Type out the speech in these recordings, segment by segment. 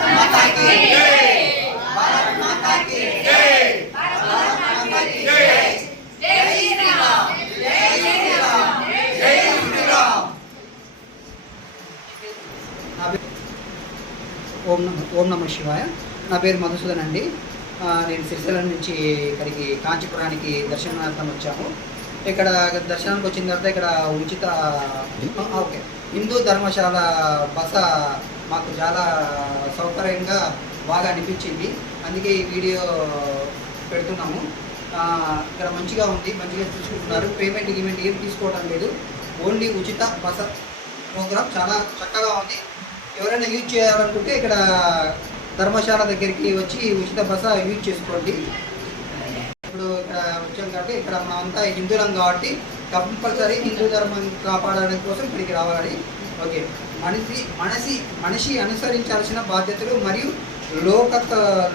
माता की जय। भारत माता की जय। भारत माता की जय। जय श्री राम। जय श्री राम। जय श्री राम। ఓం నమ శివాయ. నా పేరు మధుసూదన్ అండి. నేను సిరిసిల్ల నుంచి ఇక్కడికి కాంచీపురానికి దర్శనార్థం వచ్చాము. ఇక్కడ దర్శనానికి వచ్చిన తర్వాత ఇక్కడ ఉచిత హిందూ ధర్మశాల బస మాకు చాలా సౌకర్యంగా బాగా అనిపించింది. అందుకే ఈ వీడియో పెడుతున్నాము. ఇక్కడ మంచిగా ఉంది, మంచిగా చూసుకుంటున్నారు. పేమెంట్ గిమెంట్ ఏం తీసుకోవడం లేదు. ఓన్లీ ఉచిత బస ప్రోగ్రామ్ చాలా చక్కగా ఉంది. ఎవరైనా యూజ్ చేయాలనుకుంటే ఇక్కడ ధర్మశాల దగ్గరికి వచ్చి ఉచిత బస యూజ్ చేసుకోండి. ఇప్పుడు ఇక్కడ వచ్చాం కాబట్టి ఇక్కడ మనమంతా హిందువులం కాబట్టి కంపల్సరీ హిందూ ధర్మం కాపాడడానికి కోసం ఇక్కడికి రావాలి. ఓకే, మనిషి అనుసరించాల్సిన బాధ్యతలు మరియు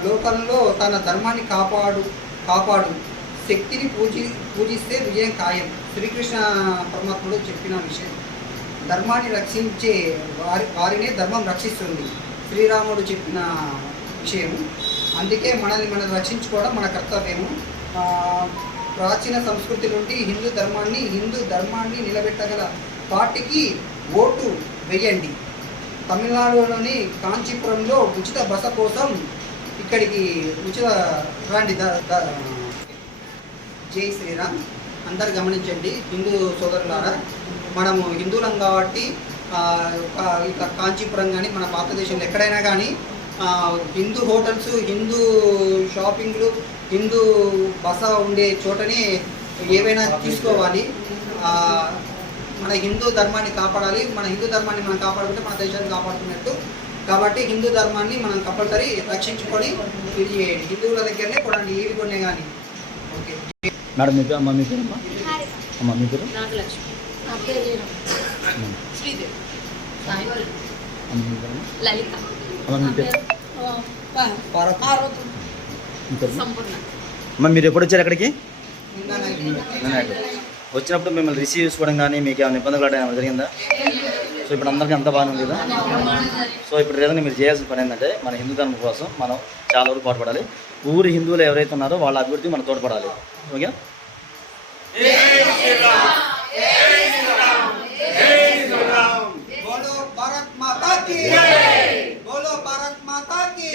లోకంలో తన ధర్మాన్ని కాపాడు శక్తిని పూజిస్తే విజయం ఖాయం. శ్రీకృష్ణ పరమాత్ముడు చెప్పిన విషయం. ధర్మాన్ని రక్షించే వారినే ధర్మం రక్షిస్తుంది. శ్రీరాముడు చెప్పిన విషయం. అందుకే మనం రక్షించుకోవడం మన కర్తవ్యము. ప్రాచీన సంస్కృతి నుండి హిందూ ధర్మాన్ని నిలబెట్టగల పార్టీకి ఓటు వేయండి. తమిళనాడులోని కాంచీపురంలో ఉచిత బస కోసం ఇక్కడికి ఉచిత రండి. జై శ్రీరామ్. అందరు గమనించండి హిందూ సోదరులారా, మనము హిందువులం కాబట్టి ఇక కాంచీపురం కానీ మన భారతదేశంలో ఎక్కడైనా కానీ హిందూ హోటల్స్, హిందూ షాపింగ్లు, హిందూ బస ఉండే చోటనే ఏవైనా తీసుకోవాలి. మన హిందూ ధర్మాన్ని కాపాడాలి. మన హిందూ ధర్మాన్ని మనం కాపాడుకుంటే మన దేశాన్ని కాపాడుతున్నట్టు. కాబట్టి హిందూ ధర్మాన్ని మనం కంపల్సరీ రక్షించుకొని ఇది చేయండి. హిందువుల దగ్గరనే కొనండి, ఏవి కొనే కానీ. ఓకే మేడం, మీ పేరు? మీ పేరు అమ్మ? మీ పేరు? అమ్మ, మీరు ఎప్పుడు వచ్చారు అక్కడికి? వచ్చినప్పుడు మిమ్మల్ని రిసీవ్ చేసుకోవడం కానీ మీకు ఏమైనా ఇబ్బందులు ఏమైనా జరిగిందా? సో ఇప్పుడు అందరికీ అంత బాగానే ఉంది కదా. సో ఇప్పుడు ఏదైనా మీరు చేయాల్సిన పని ఏంటంటే మన హిందూ ధర్మం కోసం మనం చాలా వరకు తోడ్పడాలి. ఊరి హిందువులు ఎవరైతే ఉన్నారో వాళ్ళ అభివృద్ధి మనం తోడ్పడాలి. ఓకే. बोलो भारत माता की जय। बोलो भारत माता की